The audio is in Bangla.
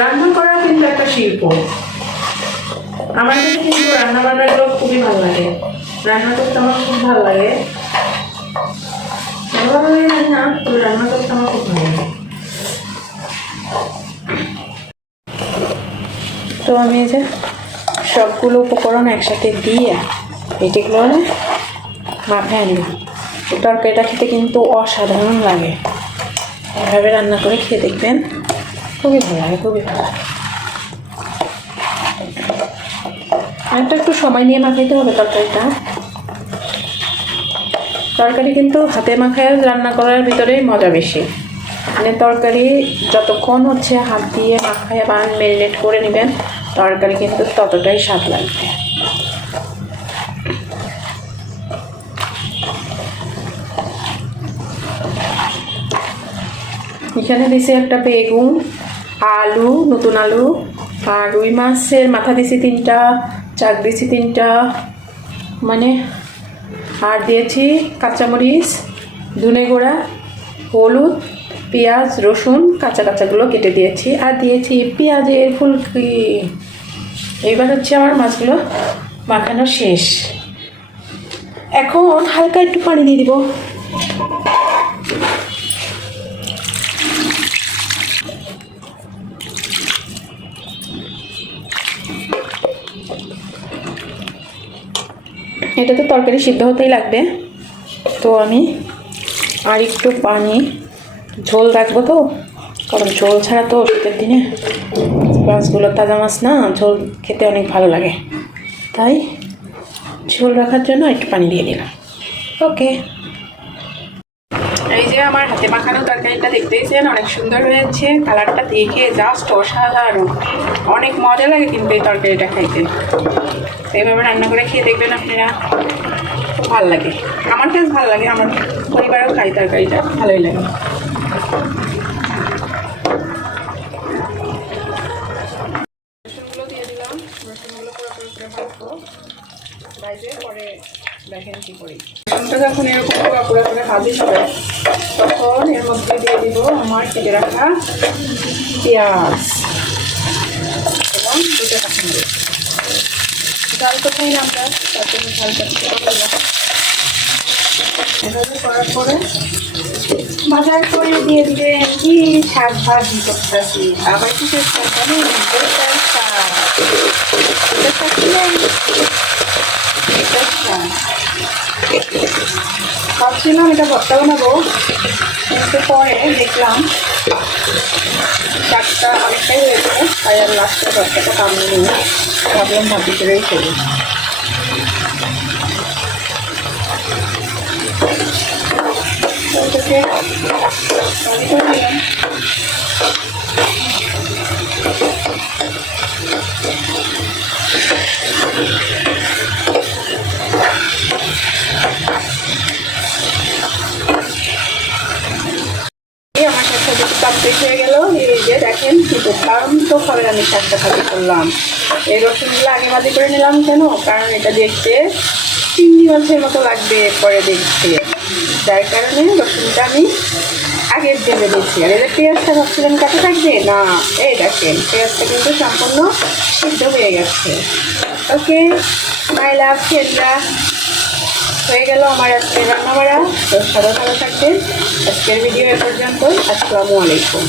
রান্না করা কিন্তু একটা শিল্প। আমার কাছে কিন্তু রান্না বান্নাগুলো খুবই ভালো লাগে, রান্না করতে আমার খুব ভালো লাগে। ভালো লাগে না, তবে রান্না করতে আমার খুব ভালো লাগে। তো আমি এই যে সবগুলো উপকরণ একসাথে দিয়ে এটিগুলো মাখায় নিলাম। তরকারিটা খেতে কিন্তু অসাধারণ লাগে, এভাবে রান্না করে খেয়ে দেখবেন, খুবই ভালো লাগে, খুবই ভালো লাগে। আর একটু সময় নিয়ে মাখাইতে হবে তরকারিটা। তরকারি কিন্তু হাতে মাখায় রান্না করার ভিতরেই মজা বেশি। মানে তরকারি যতক্ষণ হচ্ছে হাত দিয়ে মাখায় বা ম্যারিনেট করে নেবেন, তরকারি কিন্তু ততটাই স্বাদ লাগবে। এখানে দিছি একটা বেগুন, আলু, নতুন আলু, আর রুই মাছের মাথা দিছি 3টা, চাক দিছি 3টা, মানে আর দিয়েছি কাঁচামরিচ, ধনে গুঁড়া, হলুদ, পেঁয়াজ, রসুন কাঁচা কাঁচাগুলো কেটে দিয়েছি, আর দিয়েছি পেঁয়াজের ফুলকি। এইবার হচ্ছে আমার মাছগুলো মাখানো শেষ। এখন হালকা একটু পানি দিয়ে দিব। এটা তো তরকারি সিদ্ধ হতেই লাগবে, তো আমি আর একটু পানি ঝোল রাখবো, তো কারণ ঝোল ছাড়া তো শীতের দিনে মাছগুলো তাজা মাছ না, ঝোল খেতে অনেক ভালো লাগে, তাই ঝোল রাখার জন্য একটু পানি দিয়ে দিলাম। ওকে, এই যে আমার হাতে মাখানো তরকারিটা দেখতেইছেন, অনেক সুন্দর হয়েছে, কালারটা দেখে জাস্ট অসাধারণ, অনেক মজা লাগে কিন্তু এই তরকারিটা খাইতে। এইভাবে রান্না করে খেয়ে দেখবেন আপনারা, খুব ভালো লাগে। আমার কাছে ভালো লাগে, আমার পরিবারও খাই তরকারিটা, ভালোই লাগে। রসুনগুলো দিয়ে দিলাম, রসুনগুলো পুরোপুরি করে ভাজবো, ভাজে পরে দেখেন কি করি। রসুনটা যখন এরকম পুরো করে ভাজি হবে, তখন এর মধ্যে দিয়ে দিব আমার কেটে রাখা পেঁয়াজ এবং 2টা কাঁচামরিচ। ডাল তো খাই না আমরা, তার জন্য ঝালটা এভাবে করার পরে বাজার করে দিয়ে দিবেন। কি শাক ভাজি করতেছি, আবার কি জানেন, ভাবছিলাম এটা ভর্তা বানাবো, কিন্তু পরে দেখলাম শাকটা অনেকটাই হয়েছে, তাই আর লাস্টে ভর্তাটা কামিয়ে নিয়ে ভাবলাম ভাবি করেই করি। ওটাকে ভাজি করে দিলাম। আমার শাকটা কমপ্লিট হয়ে গেল। এই যে দেখেন কি দুর্দান্ত ভাবে আমি শাকটা ভাজি করলাম। এই রসুনগুলো আগে ভাজি করে নিলাম কেন, কারণ এটা দেখতে চিংড়ি মাছের মতো লাগবে পরে দেখতে, যার কারণে রসুনটা আমি আগে ভেজে দিচ্ছি। আর এদের পেঁয়াজটা ভাবছিলেন কাছে থাকবে না, এই দেখেন পেঁয়াজটা কিন্তু সম্পূর্ণ সিদ্ধ হয়ে গেছে। ওকে, আই লাভ ফ্রেন্ডরা, হয়ে গেল আমার আজকে রান্না বাড়া। তো সবাই ভালো থাকবেন, আজকের ভিডিও এ পর্যন্তই। আসসালামু আলাইকুম।